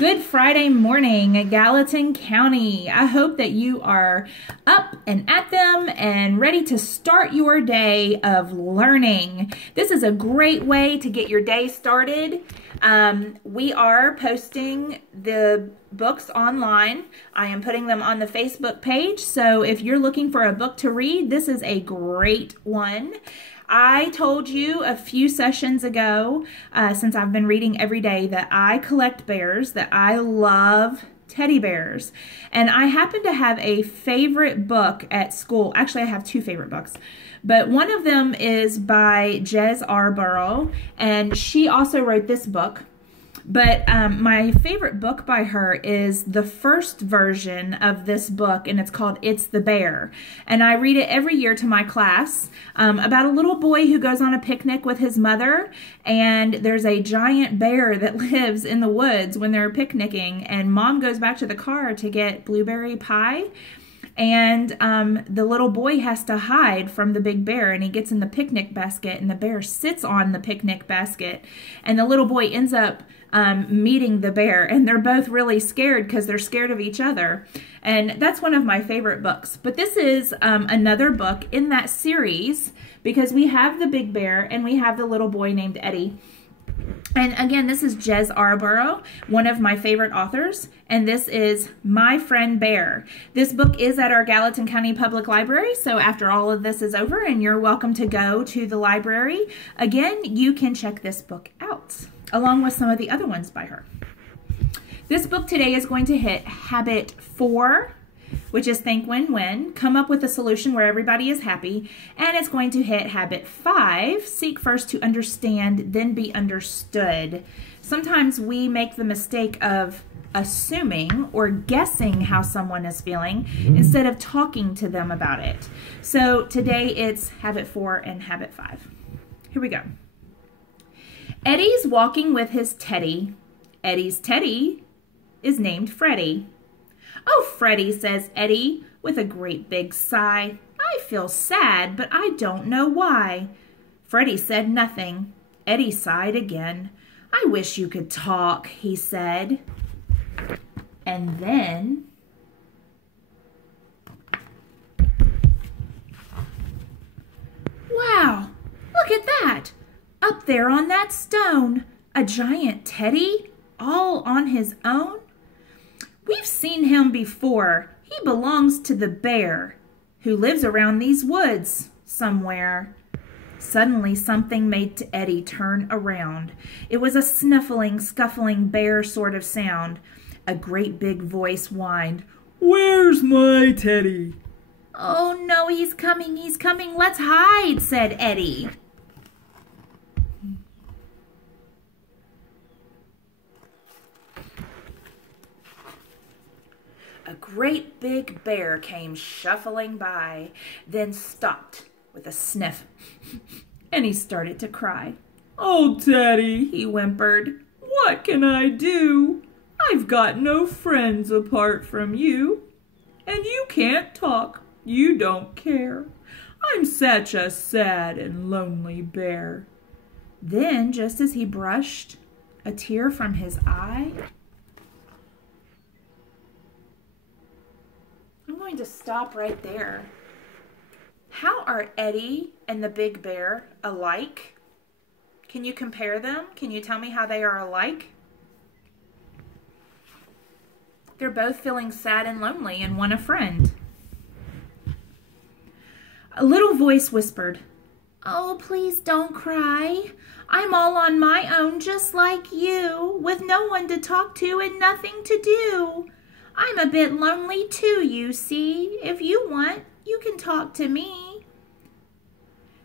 Good Friday morning, Gallatin County. I hope that you are up and at them and ready to start your day of learning. This is a great way to get your day started. We are posting the books online. I am putting them on the Facebook page. So if you're looking for a book to read, this is a great one. I told you a few sessions ago, since I've been reading every day, that I collect bears, that I love teddy bears. And I happen to have a favorite book at school. Actually, I have two favorite books. But one of them is by Jez Arborough, and she also wrote this book. But my favorite book by her is the first version of this book, and it's called It's the Bear. And I read it every year to my class about a little boy who goes on a picnic with his mother, and there's a giant bear that lives in the woods when they're picnicking, and Mom goes back to the car to get blueberry pie. And the little boy has to hide from the big bear, and he gets in the picnic basket, and the bear sits on the picnic basket, and the little boy ends up meeting the bear, and they're both really scared because they're scared of each other. And that's one of my favorite books. But this is another book in that series, because we have the big bear and we have the little boy named Eddie. And again, this is Jez Arborough, one of my favorite authors, and this is My Friend Bear. This book is at our Gallatin County Public Library, so after all of this is over and you're welcome to go to the library, again, you can check this book out, along with some of the other ones by her. This book today is going to hit Habit 4, which is Think Win-Win, come up with a solution where everybody is happy, and it's going to hit Habit 5, Seek first to understand, then be understood. Sometimes we make the mistake of assuming or guessing how someone is feeling instead of talking to them about it. So today it's Habit 4 and Habit 5. Here we go. Eddie's walking with his teddy. Eddie's teddy is named Freddie. "Oh, Freddie," says Eddie with a great big sigh. "I feel sad, but I don't know why." Freddie said nothing. Eddie sighed again. "I wish you could talk," he said. And then wow, look at that! Up there on that stone, a giant teddy, all on his own. "We've seen him before. He belongs to the bear, who lives around these woods somewhere." Suddenly, something made Eddie turn around. It was a snuffling, scuffling bear sort of sound. A great big voice whined, "Where's my teddy?" "Oh no, he's coming, let's hide," said Eddie. A great big bear came shuffling by, then stopped with a sniff, and he started to cry. "Oh, Teddy," he whimpered, "what can I do? I've got no friends apart from you, and you can't talk, you don't care. I'm such a sad and lonely bear." Then, just as he brushed a tear from his eye, I'm going to stop right there. How are Eddie and the big bear alike? Can you compare them? Can you tell me how they are alike? They're both feeling sad and lonely and want a friend. A little voice whispered, "Oh, please don't cry. I'm all on my own just like you, with no one to talk to and nothing to do. I'm a bit lonely too, you see. If you want, you can talk to me."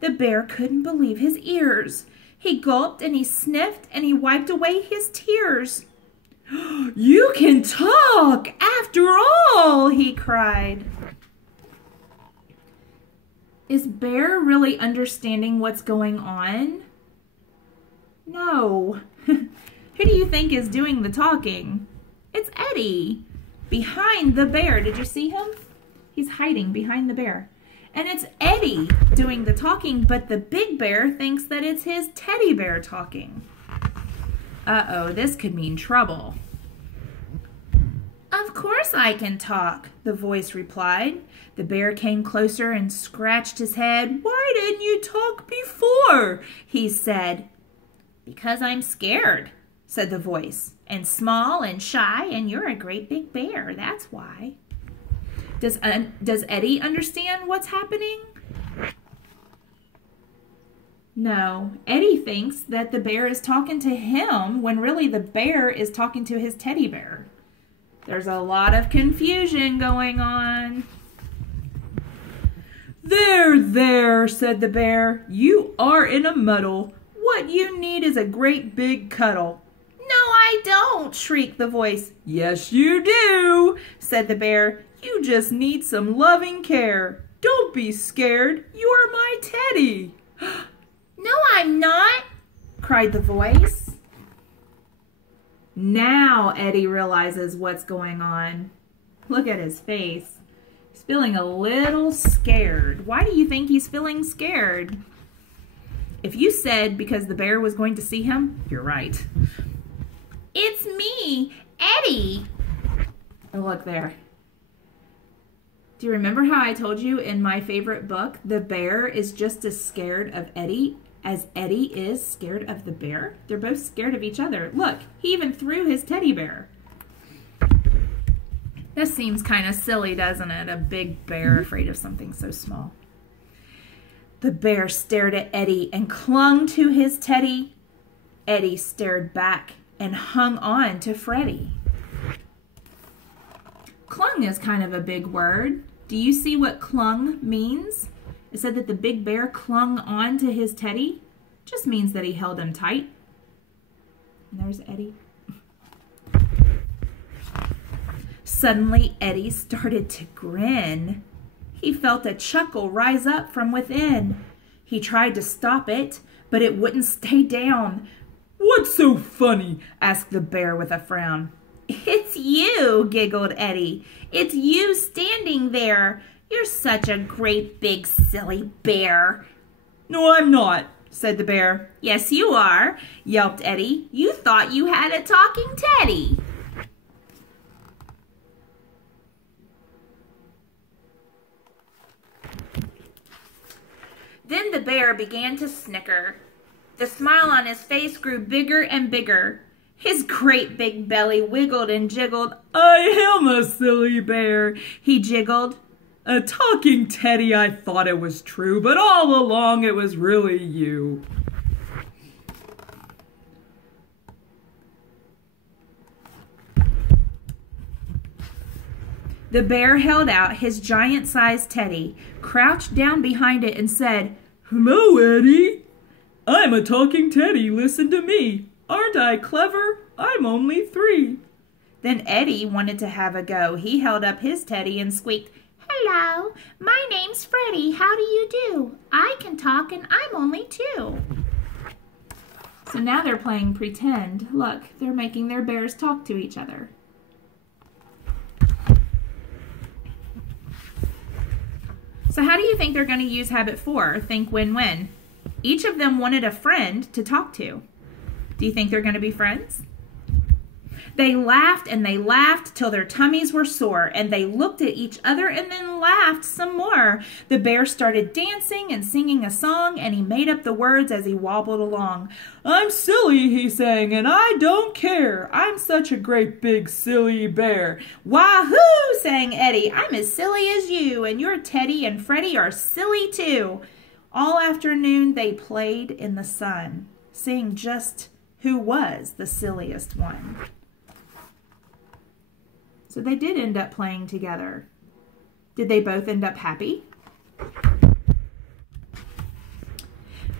The bear couldn't believe his ears. He gulped and he sniffed and he wiped away his tears. "You can talk after all," he cried. Is Bear really understanding what's going on? No. Who do you think is doing the talking? It's Eddie. Behind the bear. Did you see him? He's hiding behind the bear. And it's Eddie doing the talking, but the big bear thinks that it's his teddy bear talking. Uh-oh, this could mean trouble. course I can talk, the voice replied. The bear came closer and scratched his head. Why didn't you talk before? He said. Because I'm scared, said the voice, and small and shy, and you're a great big bear. That's why. Does Eddie understand what's happening? No, Eddie thinks that the bear is talking to him when really the bear is talking to his teddy bear. There's a lot of confusion going on. There, said the bear. You are in a muddle. What you need is a great big cuddle. No, I don't, shrieked the voice. Yes, you do, said the bear. You just need some loving care. Don't be scared. You are my teddy. No, I'm not, cried the voice. Now Eddie realizes what's going on. Look at his face. He's feeling a little scared. Why do you think he's feeling scared? If you said because the bear was going to see him, you're right. It's me, Eddie. Oh, look there. Do you remember how I told you in my favorite book, the bear is just as scared of Eddie as Eddie is scared of the bear? They're both scared of each other. Look, he even threw his teddy bear. This seems kind of silly, doesn't it? A big bear afraid of something so small. The bear stared at Eddie and clung to his teddy. Eddie stared back and hung on to Freddie. Clung is kind of a big word. Do you see what clung means? It said that the big bear clung on to his teddy. Just means that he held him tight. And there's Eddie. Suddenly, Eddie started to grin. He felt a chuckle rise up from within. He tried to stop it, but it wouldn't stay down. What's so funny? Asked the bear with a frown. It's you, giggled Eddie. It's you standing there. You're such a great big silly bear. No, I'm not, said the bear. Yes, you are, yelped Eddie. You thought you had a talking teddy. Then the bear began to snicker. The smile on his face grew bigger and bigger. His great big belly wiggled and jiggled. I am a silly bear, he jiggled. A talking teddy, I thought it was true, but all along it was really you. The bear held out his giant-sized teddy, crouched down behind it, and said, Hello, Eddie. I'm a talking teddy, listen to me. Aren't I clever? I'm only 3. Then Eddie wanted to have a go. He held up his teddy and squeaked, Hello, my name's Freddie. How do you do? I can talk and I'm only 2. So now they're playing pretend. Look, they're making their bears talk to each other. So how do you think they're going to use habit 4, think win-win? Each of them wanted a friend to talk to. Do you think they're going to be friends? They laughed and they laughed till their tummies were sore, and they looked at each other and then laughed some more. The bear started dancing and singing a song, and he made up the words as he wobbled along. I'm silly, he sang, and I don't care. I'm such a great big silly bear. Wahoo, sang Eddie. I'm as silly as you, and your Teddy and Freddie are silly too. All afternoon they played in the sun, seeing just who was the silliest one. So they did end up playing together. Did they both end up happy?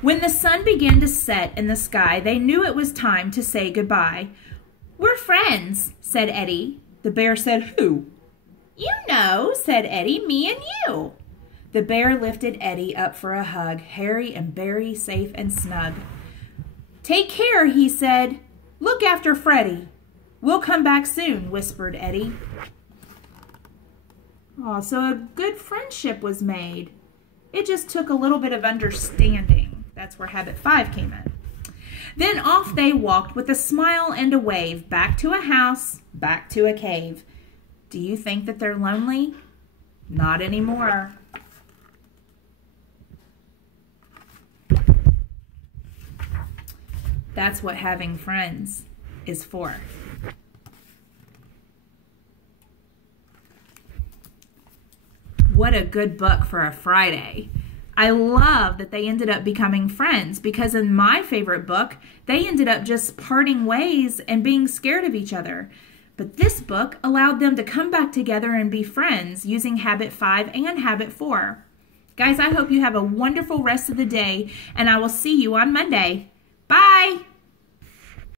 When the sun began to set in the sky, they knew it was time to say goodbye. We're friends, said Eddie. The bear said, Who? You know, said Eddie, me and you. The bear lifted Eddie up for a hug, hairy and berry, safe and snug. Take care, he said. Look after Freddie. We'll come back soon, whispered Eddie. Oh, so a good friendship was made. It just took a little bit of understanding. That's where habit 5 came in. Then off they walked with a smile and a wave, back to a house, back to a cave. Do you think that they're lonely? Not anymore. That's what having friends is for. What a good book for a Friday. I love that they ended up becoming friends, because in my favorite book, they ended up just parting ways and being scared of each other. But this book allowed them to come back together and be friends using Habit 5 and Habit 4. Guys, I hope you have a wonderful rest of the day, and I will see you on Monday. Bye!